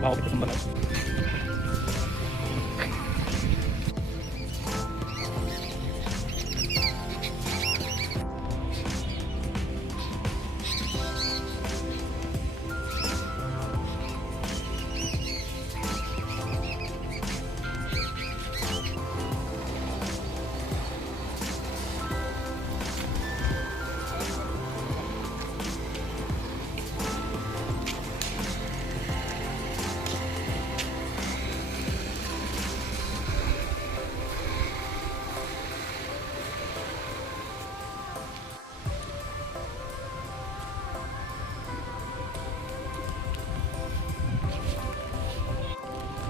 बहुत सुंदर लाଗୁଛି।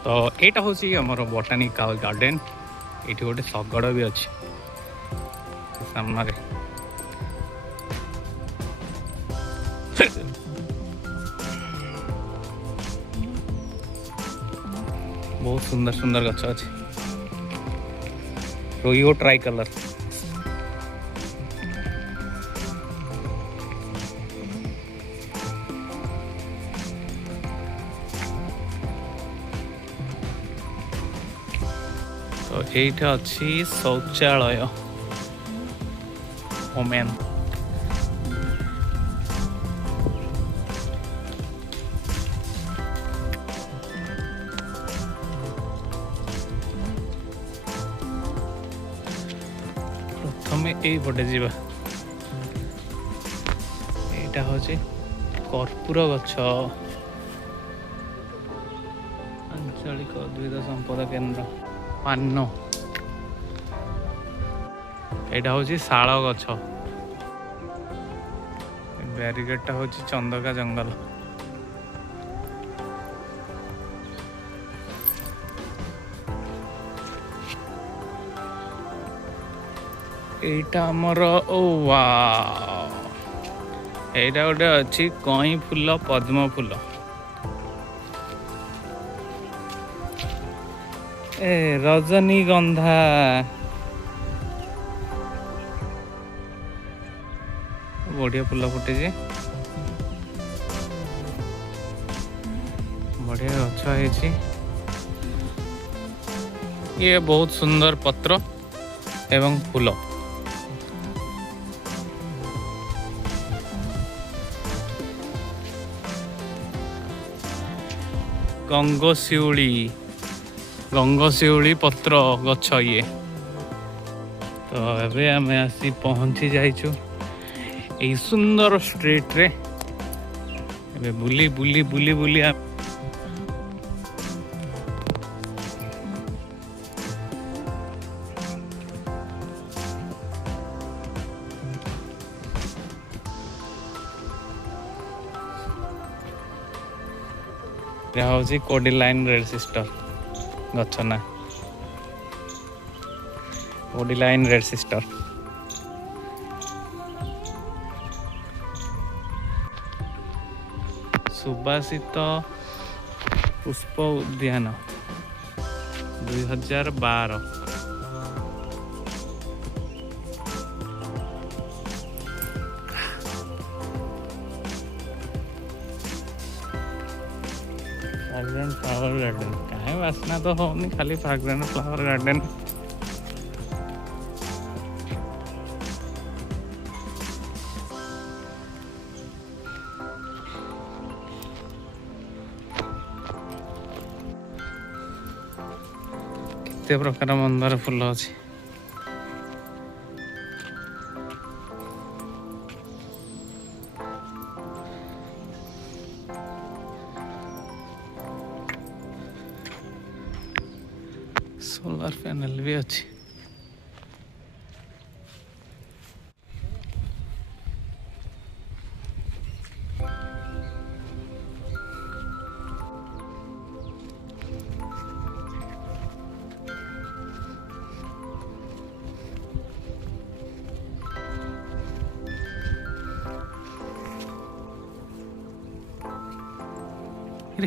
तो यहाँ हूँ आम बोटानिकल गार्डन ये गोटे शगड़ भी अच्छी सामने बहुत सुंदर सुंदर गछ अच्छे रोइओ ट्राई कलर तो यहीटा अच्छी शौचालय ओमेन प्रथम यही पटे जावा यहाँ हूँ कर्पूर गछ आंचलिक उद्भिद संपदा केन्द्र पान यहाँ हूँ शाल गछ बैरिकेडटा हूँ चंदका जंगल एटा आमर ओ वाव एटा गोटे अच्छी कई फूल पद्म फूल ए रजनीगंधा बढ़िया फूल फुटे बढ़िया गछ है ये बहुत सुंदर पत्र एवं फूल गंगशिउली पत्र गछ ये तो एबे आमे आसी पहुंची जाइछु ए सुंदर स्ट्रीट रे एबे बुली बुली बुली बुली हूँ कोडिलाइन रेड सिस्टर गछ ना कोडिलाइन रेड सिस्टर सुबासित पुष्प उद्यान 2012 फ्रेग्रेंट फ्लावर गार्डन कहीं वासना तो होनी खाली फ्रेग्रेंट फ्लावर गार्डन केते प्रकार मंदार फूल अच्छी सोलर पैनल भी अच्छी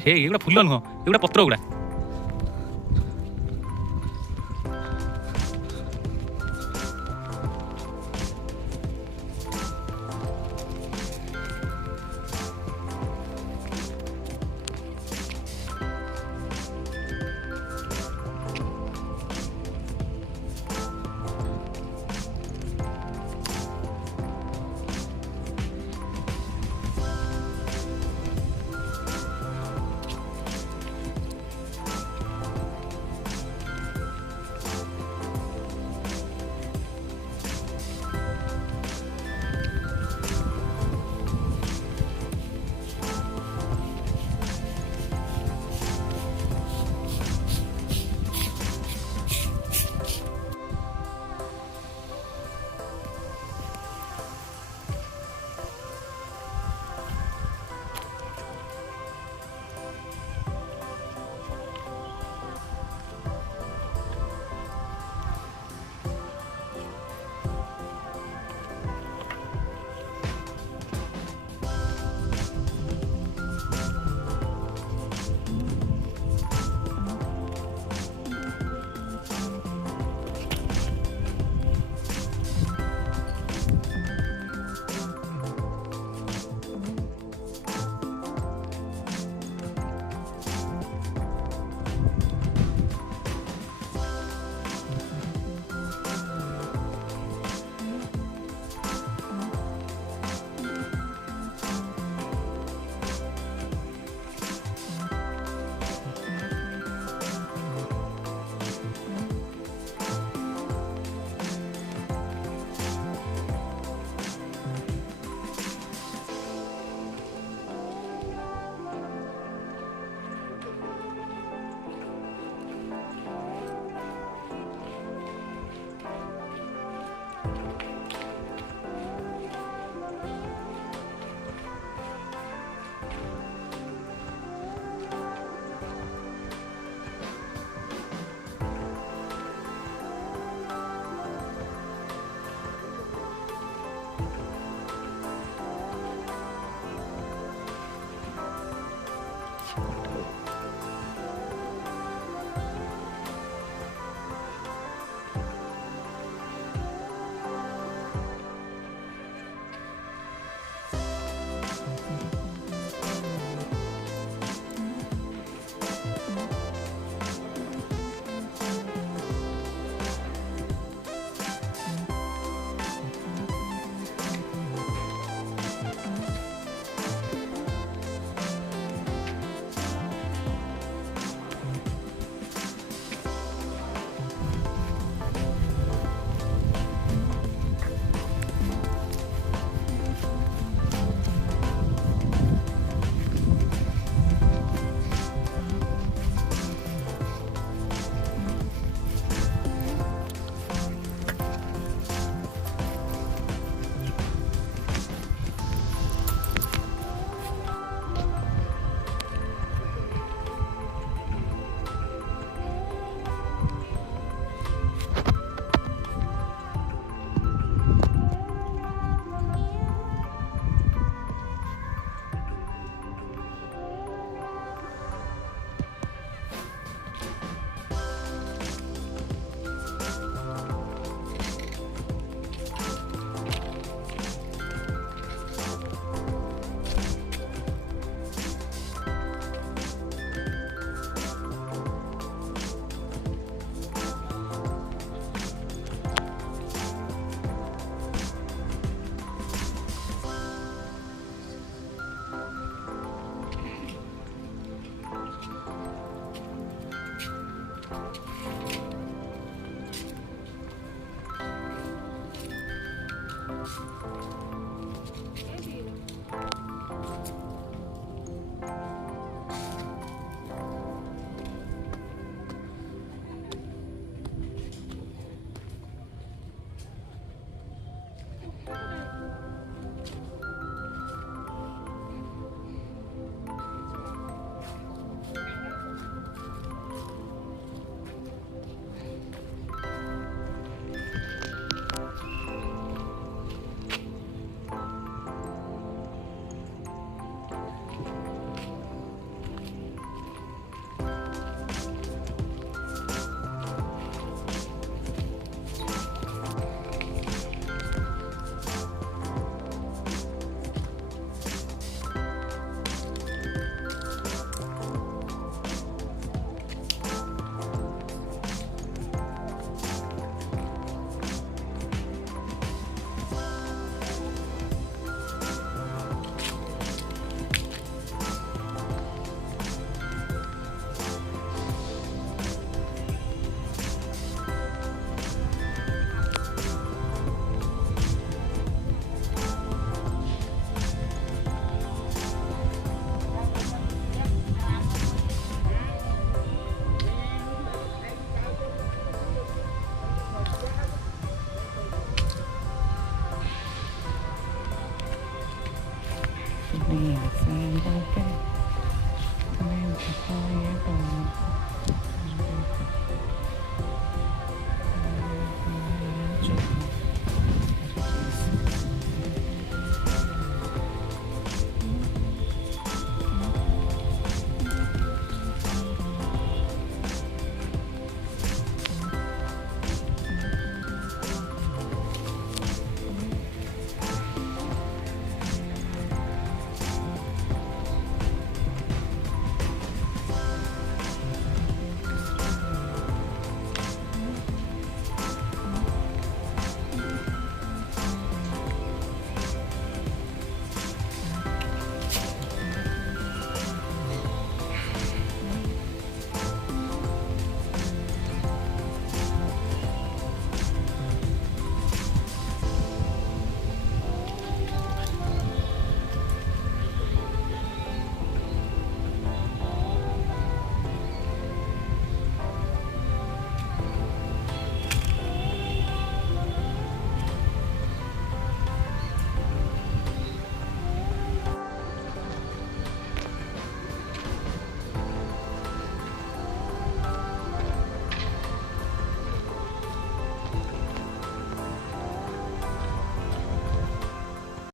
ये फूल नुह ये पत्र गुड़ा